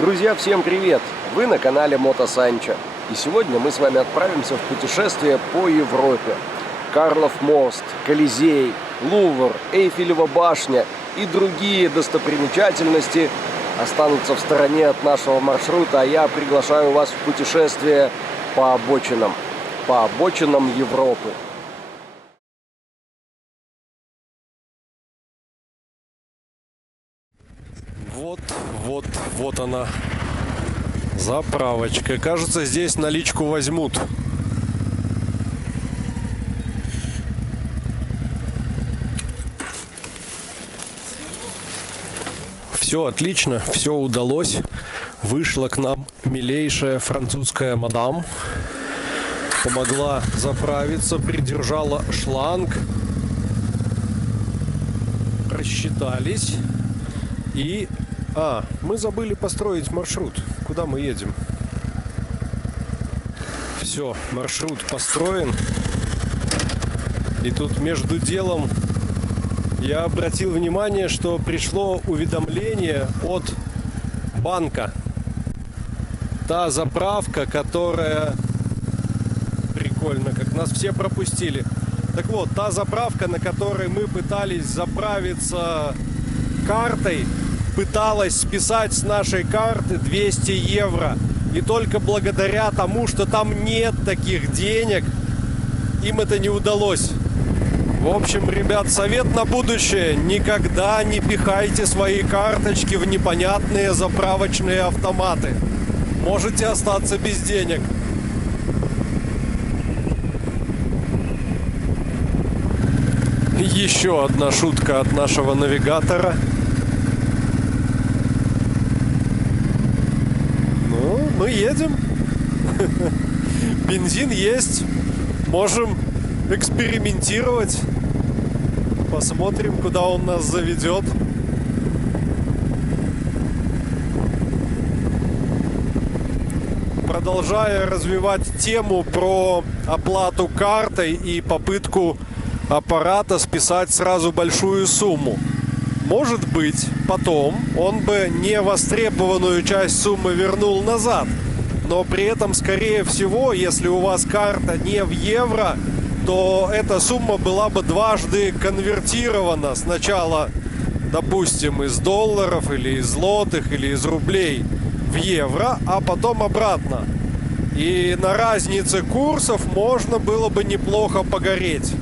Друзья, всем привет! Вы на канале Мото Санчо. И сегодня мы с вами отправимся в путешествие по Европе. Карлов мост, Колизей, Лувр, Эйфелева башня и другие достопримечательности останутся в стороне от нашего маршрута, а я приглашаю вас в путешествие по обочинам Европы. Вот она, заправочка. Кажется, здесь наличку возьмут. Все отлично, все удалось. Вышла к нам милейшая французская мадам. Помогла заправиться, придержала шланг. Рассчитались. И... мы забыли построить маршрут. Куда мы едем? Все, маршрут построен. И тут между делом я обратил внимание, что пришло уведомление от банка. Та заправка, которая... Прикольно, как нас все пропустили. Так вот, та заправка, на которой мы пытались заправиться картой, пыталась списать с нашей карты 200 евро. И только благодаря тому, что там нет таких денег, им это не удалось. В общем, ребят, совет на будущее: никогда не пихайте свои карточки в непонятные заправочные автоматы. Можете остаться без денег. Еще одна шутка от нашего навигатора. Мы едем. Бензин есть. Можем экспериментировать. Посмотрим, куда он нас заведет. Продолжая развивать тему про оплату картой и попытку аппарата списать сразу большую сумму. Может быть, потом он бы невостребованную часть суммы вернул назад. Но при этом, скорее всего, если у вас карта не в евро, то эта сумма была бы дважды конвертирована. Сначала, допустим, из долларов или из злотых или из рублей в евро, а потом обратно. И на разнице курсов можно было бы неплохо погореть.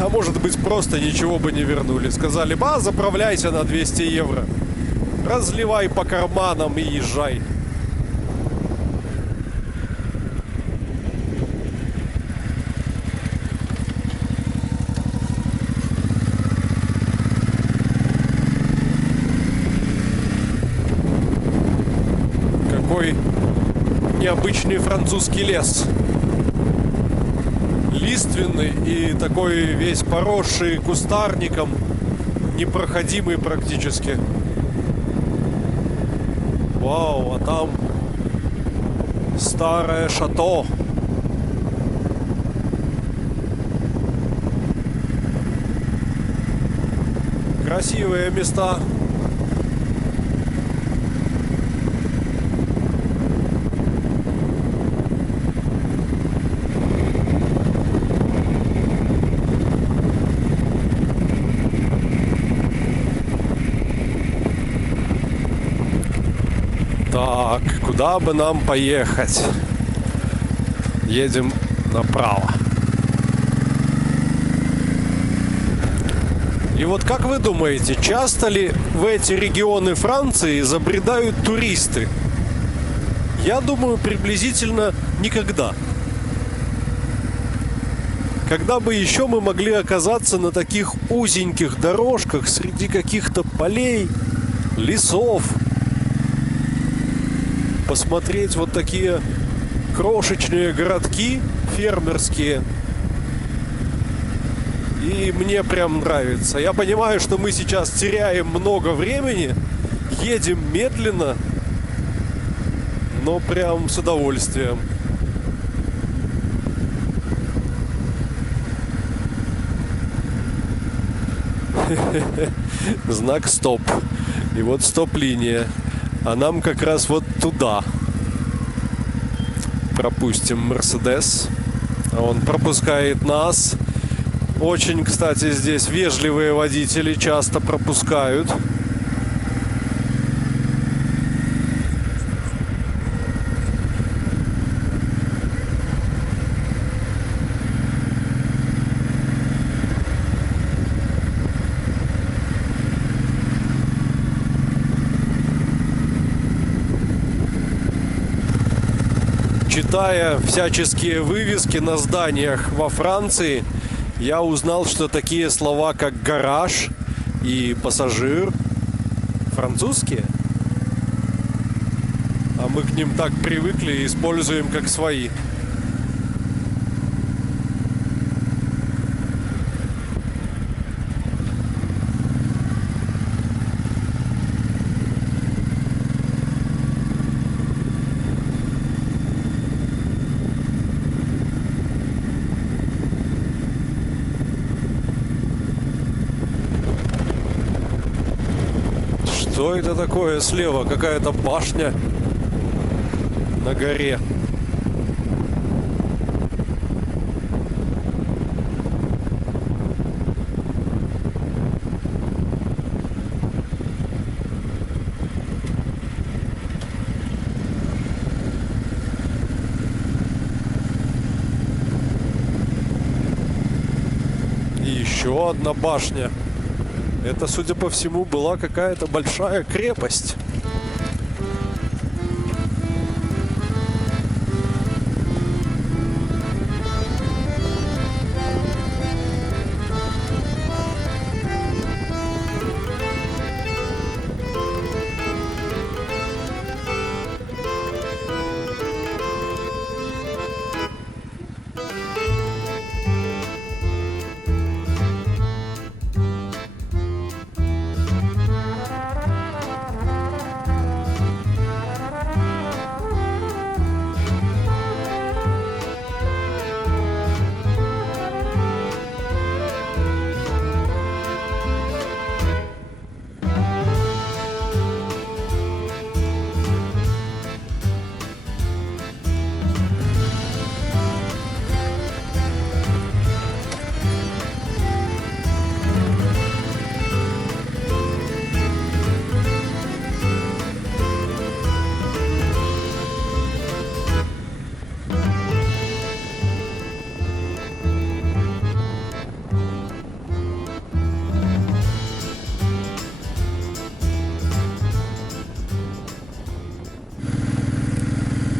А может быть, просто ничего бы не вернули. Сказали бы: заправляйся на 200 евро. Разливай по карманам и езжай. Какой необычный французский лес. Лиственный и такой весь поросший кустарником, непроходимый практически. Вау, а там старое шато. Красивые места. Так, куда бы нам поехать? Едем направо. И вот как вы думаете, часто ли в эти регионы Франции забредают туристы? Я думаю, приблизительно никогда. Когда бы еще мы могли оказаться на таких узеньких дорожках среди каких-то полей, лесов, посмотреть вот такие крошечные городки фермерские. И мне прям нравится. Я понимаю, что мы сейчас теряем много времени, едем медленно, но прям с удовольствием. Знак стоп. И вот стоп-линия. А нам как раз вот туда. Пропустим Мерседес. Он пропускает нас. Очень, кстати, здесь вежливые водители часто пропускают. Читая всяческие вывески на зданиях во Франции, я узнал, что такие слова, как гараж и пассажир, французские. А мы к ним так привыкли и используем как свои. Что это такое слева? Какая-то башня на горе. И еще одна башня. Это, судя по всему, была какая-то большая крепость.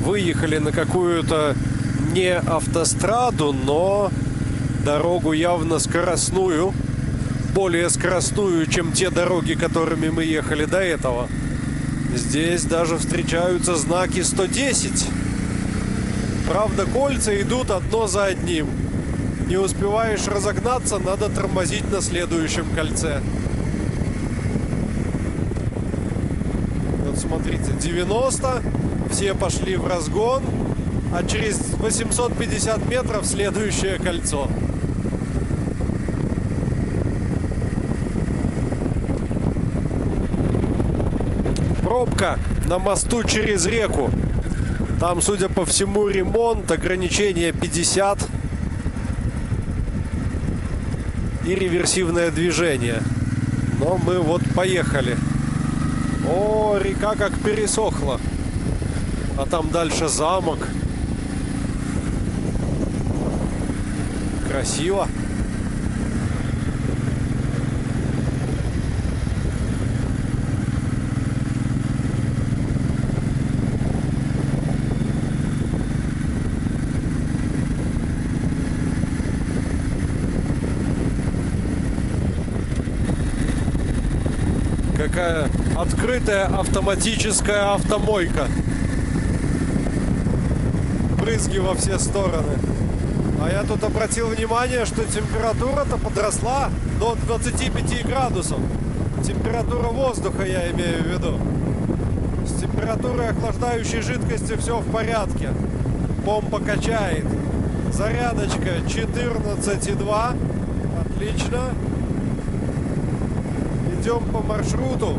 Выехали на какую-то не автостраду, но дорогу явно скоростную, более скоростную, чем те дороги, которыми мы ехали до этого. Здесь даже встречаются знаки 110. Правда, кольца идут одно за одним. Не успеваешь разогнаться, надо тормозить на следующем кольце. Вот смотрите, 90, все пошли в разгон, а через 850 метров следующее кольцо. Пробка на мосту через реку. Там, судя по всему, ремонт, ограничение 50 и реверсивное движение. Но мы вот поехали. О, река как пересохла. А там дальше замок. Красиво. Какая открытая автоматическая автомойка. Брызги во все стороны. А я тут обратил внимание, что температура-то подросла до 25 градусов. Температура воздуха, я имею в виду. С температурой охлаждающей жидкости все в порядке. Помпа качает. Зарядочка 14,2. Отлично. идем по маршруту.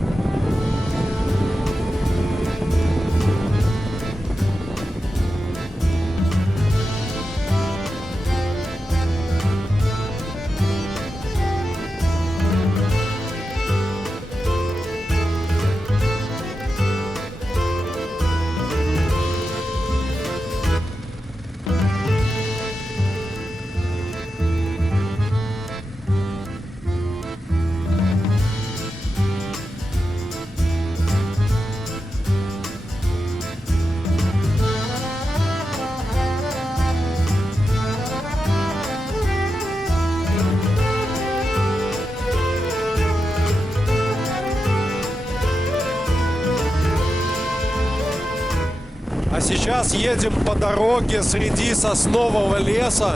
А сейчас едем по дороге среди соснового леса,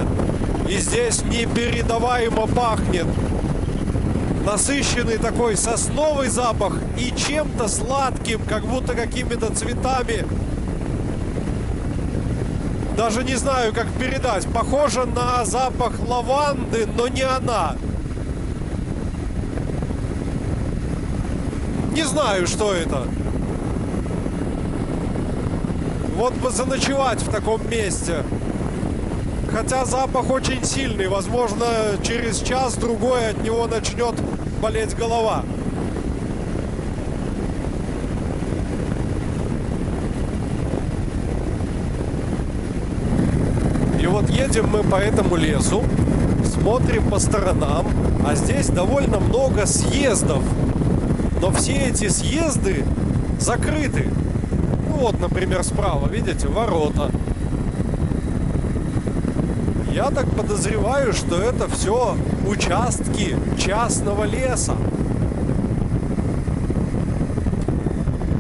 и здесь непередаваемо пахнет. Насыщенный такой сосновый запах и чем-то сладким, как будто какими-то цветами. Даже не знаю, как передать. Похоже на запах лаванды, но не она. Не знаю, что это. Вот бы заночевать в таком месте. Хотя запах очень сильный. Возможно, через час-другой от него начнет болеть голова. И вот едем мы по этому лесу, смотрим по сторонам, а здесь довольно много съездов. Но все эти съезды закрыты. Вот, например, справа, видите, ворота. Я так подозреваю, что это все участки частного леса.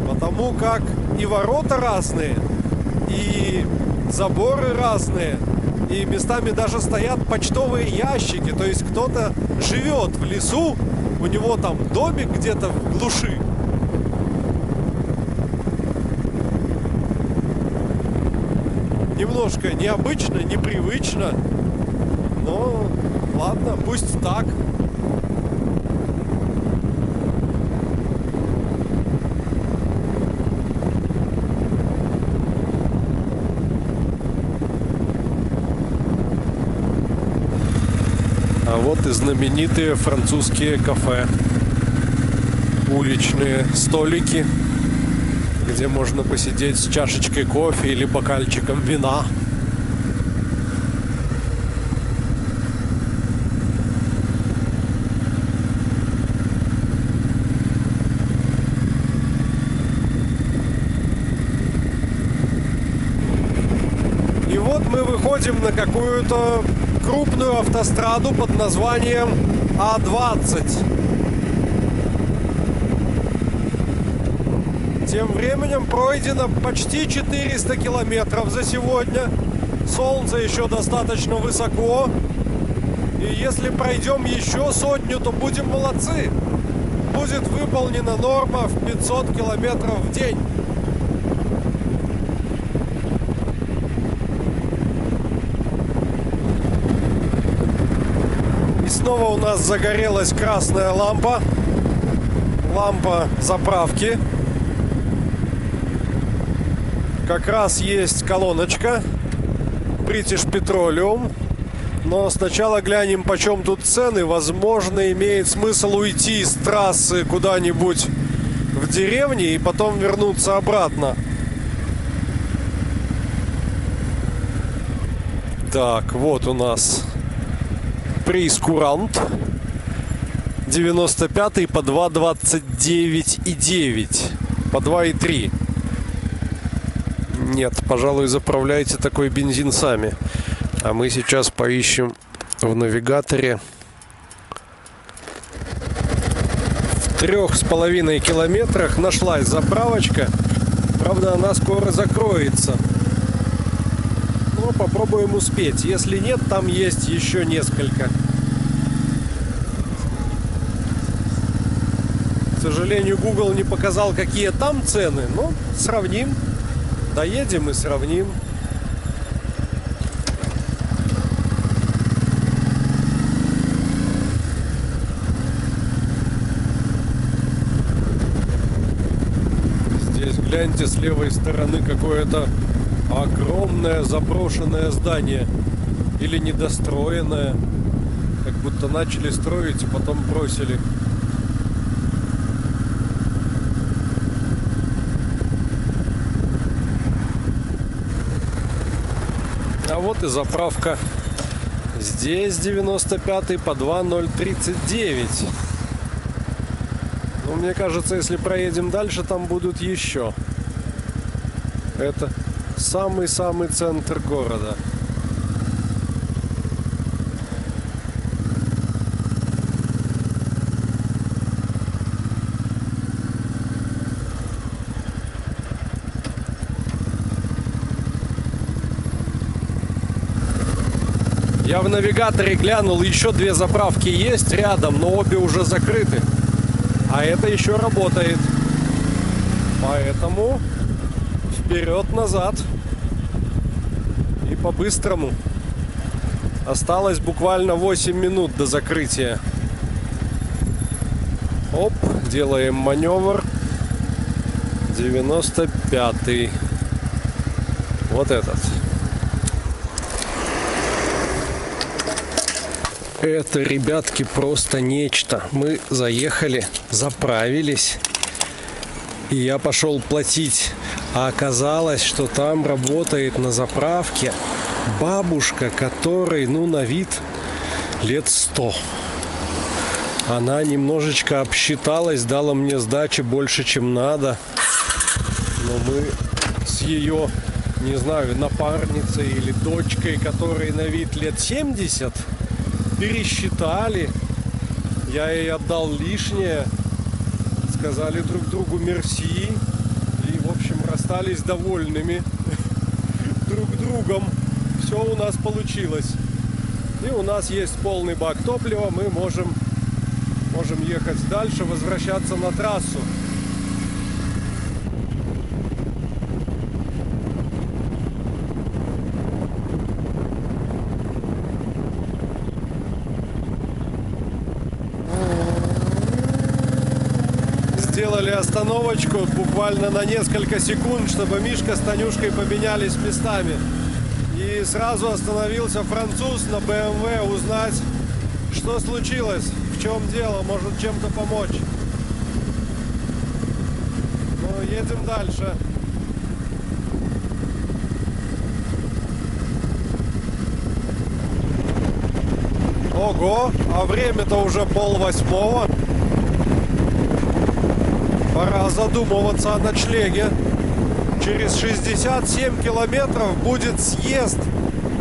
Потому как и ворота разные, и заборы разные, и местами даже стоят почтовые ящики. То есть кто-то живет в лесу, у него там домик где-то в глуши. Немножко необычно, непривычно, но ладно, пусть так. А вот и знаменитые французские кафе. Уличные столики, где можно посидеть с чашечкой кофе или бокальчиком вина. И вот мы выходим на какую-то крупную автостраду под названием А20. Тем временем пройдено почти 400 километров за сегодня. Солнце еще достаточно высоко. И если пройдем еще сотню, то будем молодцы. Будет выполнена норма в 500 километров в день. И снова у нас загорелась красная лампа. Лампа заправки. Как раз есть колоночка British Petroleum. Но сначала глянем, почем тут цены. Возможно, имеет смысл уйти с трассы куда-нибудь в деревне и потом вернуться обратно. Так, вот у нас прейскурант 95 по 2,29,9 по 2,3. Нет, пожалуй, заправляйте такой бензин сами. А мы сейчас поищем в навигаторе. В 3,5 километрах нашлась заправочка. Правда, она скоро закроется. Но попробуем успеть. Если нет, там есть еще несколько. К сожалению, Google не показал, какие там цены. Но сравним. Доедем и сравним. гляньте, с левой стороны какое-то огромное заброшенное здание. Или недостроенное. Как будто начали строить и потом бросили. А вот и заправка. Здесь 95-й по 2039. Но мне кажется, если проедем дальше, там будут еще. Это самый-самый центр города. Я в навигаторе глянул, еще 2 заправки есть рядом, но обе уже закрыты. А это еще работает. Поэтому вперед-назад. И по-быстрому. Осталось буквально 8 минут до закрытия. Оп, делаем маневр. 95-й. Вот этот. Это, ребятки, просто нечто. Мы заехали, заправились, и я пошел платить. А оказалось, что там работает на заправке бабушка, которой, на вид лет 100. Она немножечко обсчиталась, дала мне сдачи больше, чем надо. Но мы с ее, не знаю, напарницей или дочкой, которой на вид лет 70, пересчитали. Я ей отдал лишнее. Сказали друг другу мерси. И, в общем, расстались довольными друг другом. Все у нас получилось. И у нас есть полный бак топлива. Мы можем ехать дальше, возвращаться на трассу. Сделали остановочку буквально на несколько секунд, чтобы Мишка с Танюшкой поменялись местами. И сразу остановился француз на BMW узнать, что случилось, в чем дело, может чем-то помочь. Ну, едем дальше. Ого, а время-то уже 7:30. Пора задумываться о ночлеге. Через 67 километров будет съезд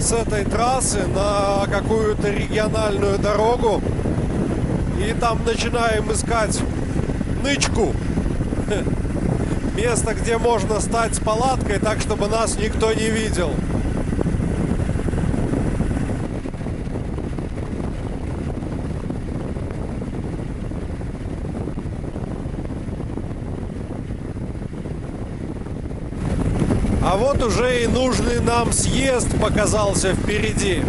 с этой трассы на какую-то региональную дорогу. И там начинаем искать нычку. Место, где можно стать с палаткой так, чтобы нас никто не видел. А вот уже и нужный нам съезд показался впереди.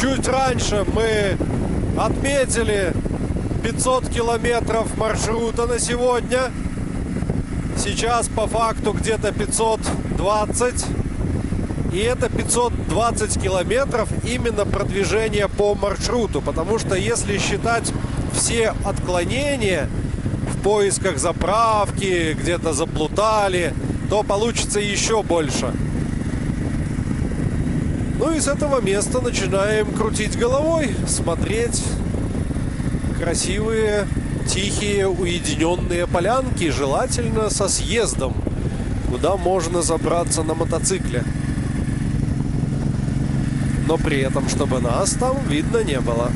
Чуть раньше мы отметили 500 километров маршрута на сегодня. Сейчас по факту где-то 520. И это 520 километров именно продвижение по маршруту. Потому что если считать все отклонения в поисках заправки, где-то заплутали, то получится еще больше. Ну и с этого места начинаем крутить головой, смотреть красивые, тихие, уединенные полянки, желательно со съездом, куда можно забраться на мотоцикле. Но при этом, чтобы нас там видно не было.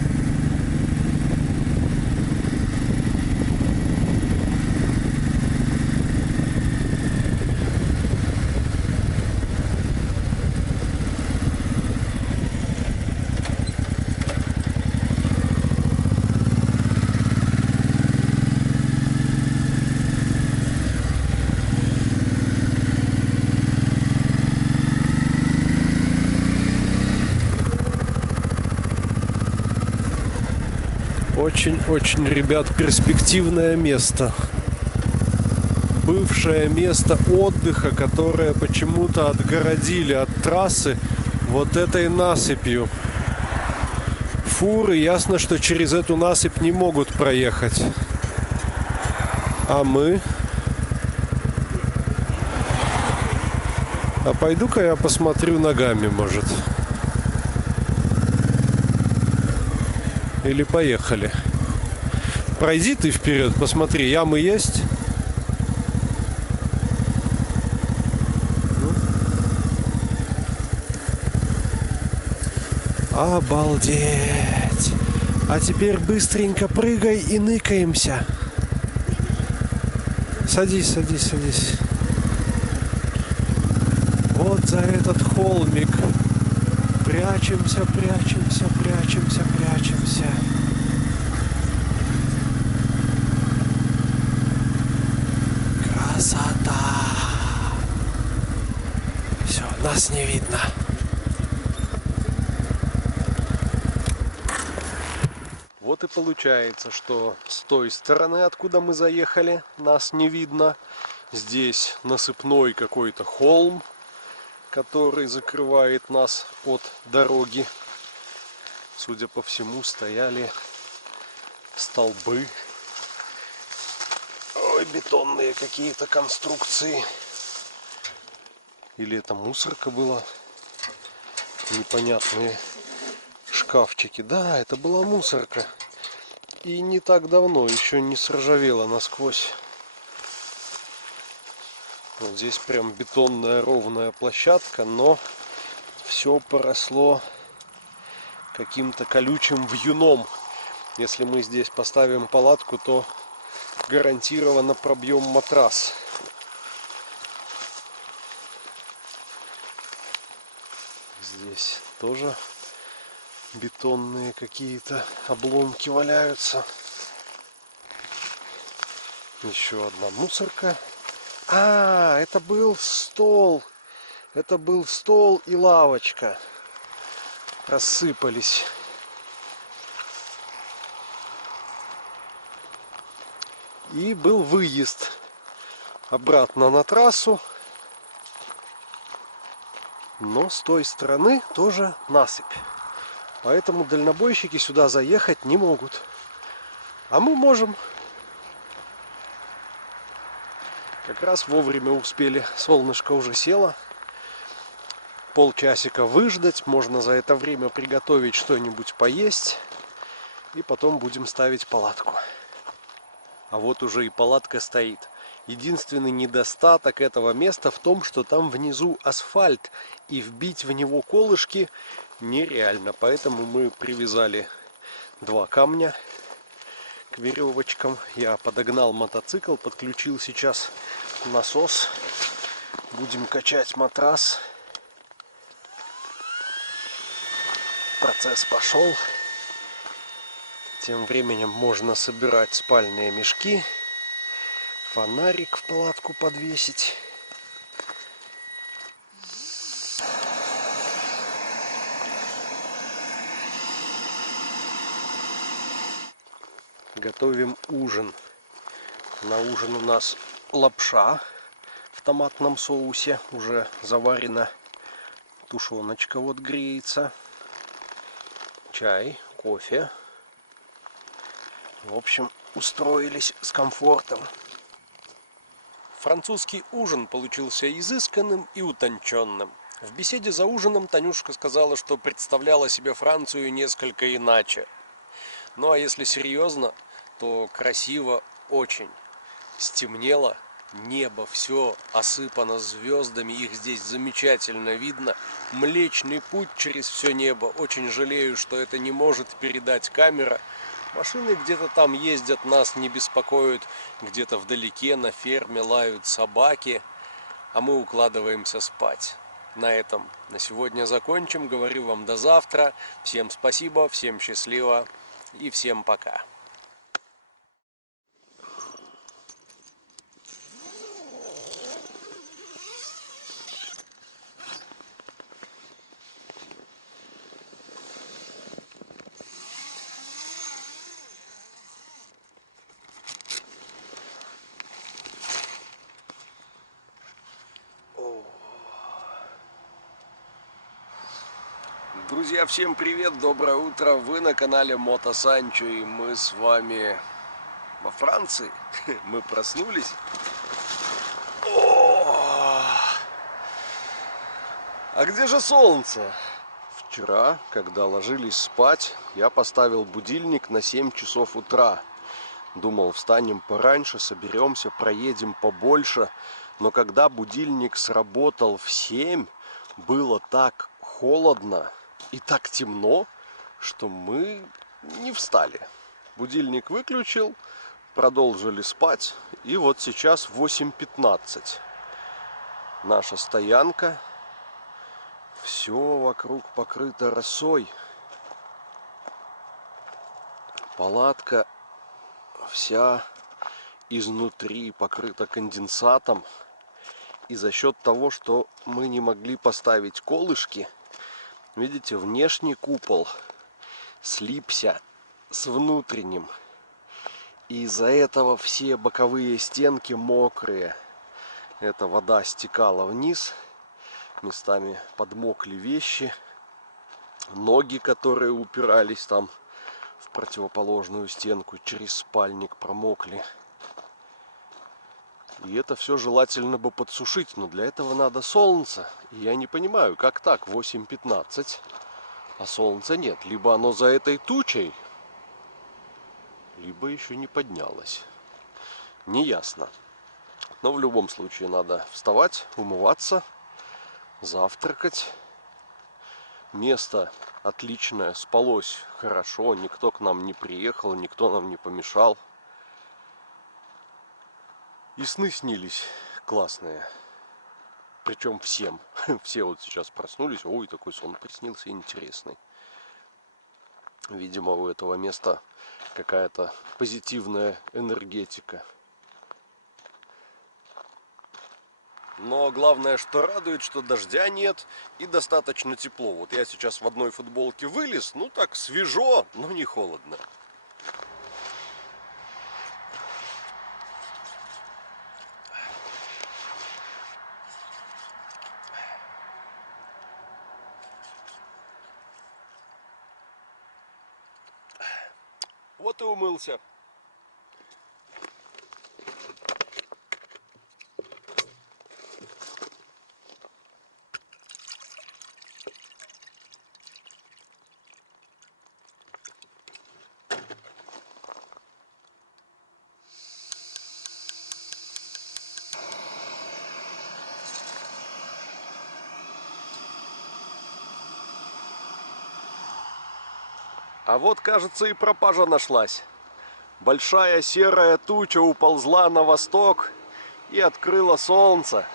Очень-очень, ребят, перспективное место. бывшее место отдыха, которое почему-то отгородили от трассы вот этой насыпью. Фуры, ясно, что через эту насыпь не могут проехать. А мы? А пойду-ка я посмотрю ногами, может. Или поехали. Пройди ты вперед, посмотри, ямы есть? Обалдеть! А теперь быстренько прыгай и ныкаемся. Садись, садись, садись. Вот за этот холмик. Прячемся, прячемся, прячемся, прячемся. Красота! Все, нас не видно. Вот и получается, что с той стороны, откуда мы заехали, нас не видно. Здесь насыпной какой-то холм, который закрывает нас от дороги. Судя по всему, стояли столбы. Ой, бетонные какие-то конструкции. Или это мусорка была? Непонятные шкафчики. Да, это была мусорка. И не так давно, еще не сржавела насквозь. Вот здесь прям бетонная ровная площадка, но все поросло каким-то колючим вьюном. Если мы здесь поставим палатку, то гарантированно пробьем матрас. Здесь тоже бетонные какие-то обломки валяются. Еще одна мусорка. А, это был стол. Это был стол и лавочка. Рассыпались. И был выезд обратно на трассу. Но с той стороны тоже насыпь. Поэтому дальнобойщики сюда заехать не могут. А мы можем. Как раз вовремя успели. Солнышко уже село. Полчасика выждать. Можно за это время приготовить что-нибудь поесть. И потом будем ставить палатку. А вот уже и палатка стоит. Единственный недостаток этого места в том, что там внизу асфальт. И вбить в него колышки нереально. Поэтому мы привязали 2 камня к веревочкам. Я подогнал мотоцикл, подключил сейчас насос. Будем качать матрас. Процесс пошел. Тем временем можно собирать спальные мешки. Фонарик в палатку подвесить. Готовим ужин. На ужин у нас лапша в томатном соусе. Уже заварена. Тушеночка вот греется. Чай, кофе. В общем, устроились с комфортом. Французский ужин получился изысканным и утонченным. В беседе за ужином Танюшка сказала, что представляла себе Францию несколько иначе. Ну а если серьезно, то красиво очень. Стемнело, небо все осыпано звездами, их здесь замечательно видно. Млечный путь через все небо. Очень жалею, что это не может передать камера. Машины где-то там ездят, нас не беспокоят. Где-то вдалеке на ферме лают собаки, а мы укладываемся спать. На этом на сегодня закончим. Говорю вам до завтра. Всем спасибо, всем счастливо и всем пока. Друзья, всем привет, доброе утро, вы на канале Мото Санчо, и мы с вами во Франции. Мы проснулись. А где же солнце? Вчера, когда ложились спать, я поставил будильник на 7 часов утра. Думал, встанем пораньше, соберемся, проедем побольше. Но когда будильник сработал в 7, было так холодно и так темно, что мы не встали. Будильник выключил, продолжили спать. И вот сейчас 8:15. Наша стоянка. Все вокруг покрыто росой. Палатка вся изнутри покрыта конденсатом. И за счет того, что мы не могли поставить колышки, видите, внешний купол слипся с внутренним. И из-за этого все боковые стенки мокрые. Эта вода стекала вниз. Местами подмокли вещи. Ноги, которые упирались там в противоположную стенку через спальник, промокли. И это все желательно бы подсушить, но для этого надо солнце. И я не понимаю, как так, 8:15, а солнца нет. Либо оно за этой тучей, либо еще не поднялось. Неясно. Но в любом случае надо вставать, умываться, завтракать. Место отличное, спалось хорошо, никто к нам не приехал, никто нам не помешал. И сны снились классные. Причем всем. Все вот сейчас проснулись. Ой, такой сон приснился интересный. Видимо, у этого места какая-то позитивная энергетика. Но главное, что радует, что дождя нет и достаточно тепло. Вот я сейчас в одной футболке вылез. Ну так, свежо, но не холодно. Вот и умылся. А вот, кажется, и пропажа нашлась. Большая серая туча уползла на восток и открыла солнце.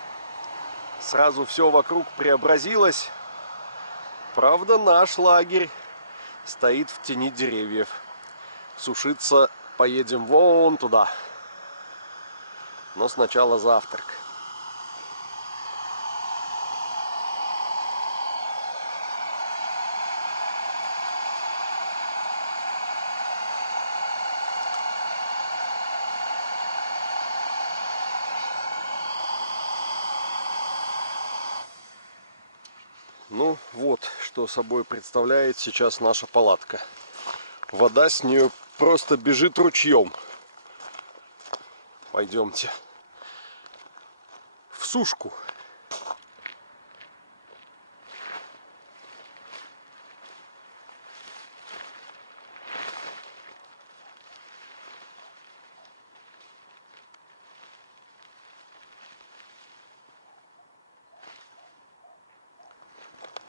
Сразу все вокруг преобразилось. Правда, наш лагерь стоит в тени деревьев. Сушиться поедем вон туда. Но сначала завтрак. Ну вот, что собой представляет сейчас наша палатка. Вода с нее просто бежит ручьем. Пойдемте в сушку.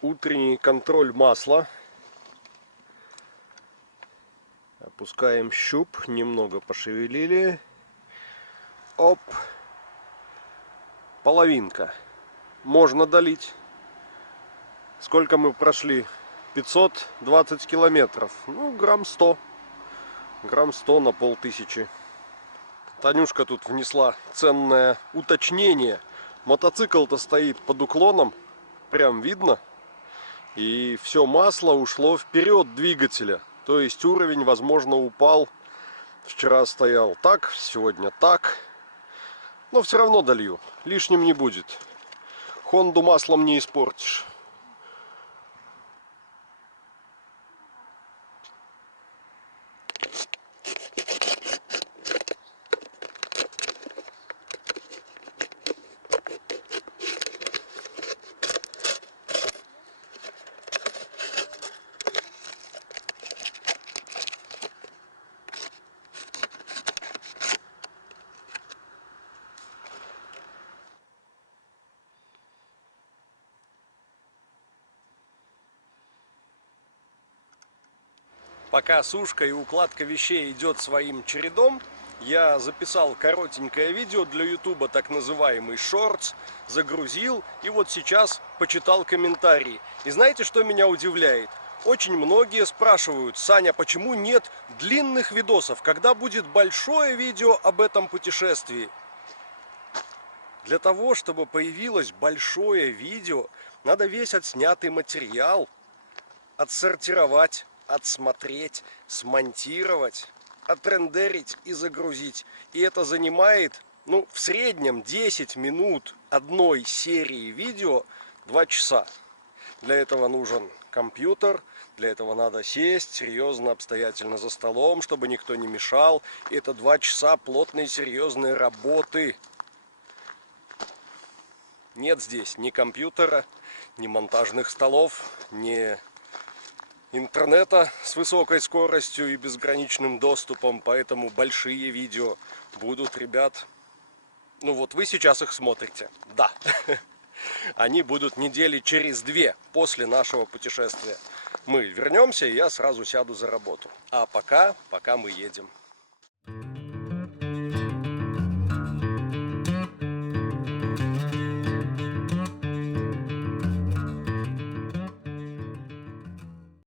Утренний контроль масла. Опускаем щуп, немного пошевелили. Оп. Половинка. Можно долить. Сколько мы прошли? 520 километров. Ну, грамм 100. Грамм 100 на 500. Танюшка тут внесла ценное уточнение. Мотоцикл-то стоит под уклоном. Прям видно. И все масло ушло вперед двигателя. То есть уровень, возможно, упал. Вчера стоял так, сегодня так. Но все равно долью. Лишним не будет. Хонду маслом не испортишь. Пока сушка и укладка вещей идет своим чередом, я записал коротенькое видео для YouTube, так называемый Shorts, загрузил и вот сейчас почитал комментарии. И знаете, что меня удивляет? Очень многие спрашивают: Саня, почему нет длинных видосов? Когда будет большое видео об этом путешествии? Для того, чтобы появилось большое видео, надо весь отснятый материал отсортировать, отсмотреть, смонтировать, отрендерить и загрузить. И это занимает, в среднем 10 минут одной серии видео, 2 часа. Для этого нужен компьютер, для этого надо сесть серьезно, обстоятельно за столом, чтобы никто не мешал. И это 2 часа плотной, серьезной работы. Нет здесь ни компьютера, ни монтажных столов, ни интернета с высокой скоростью и безграничным доступом, поэтому большие видео будут, ребят. Вот вы сейчас их смотрите, да. Они будут недели через 2 после нашего путешествия. Мы вернемся, и я сразу сяду за работу. А пока мы едем.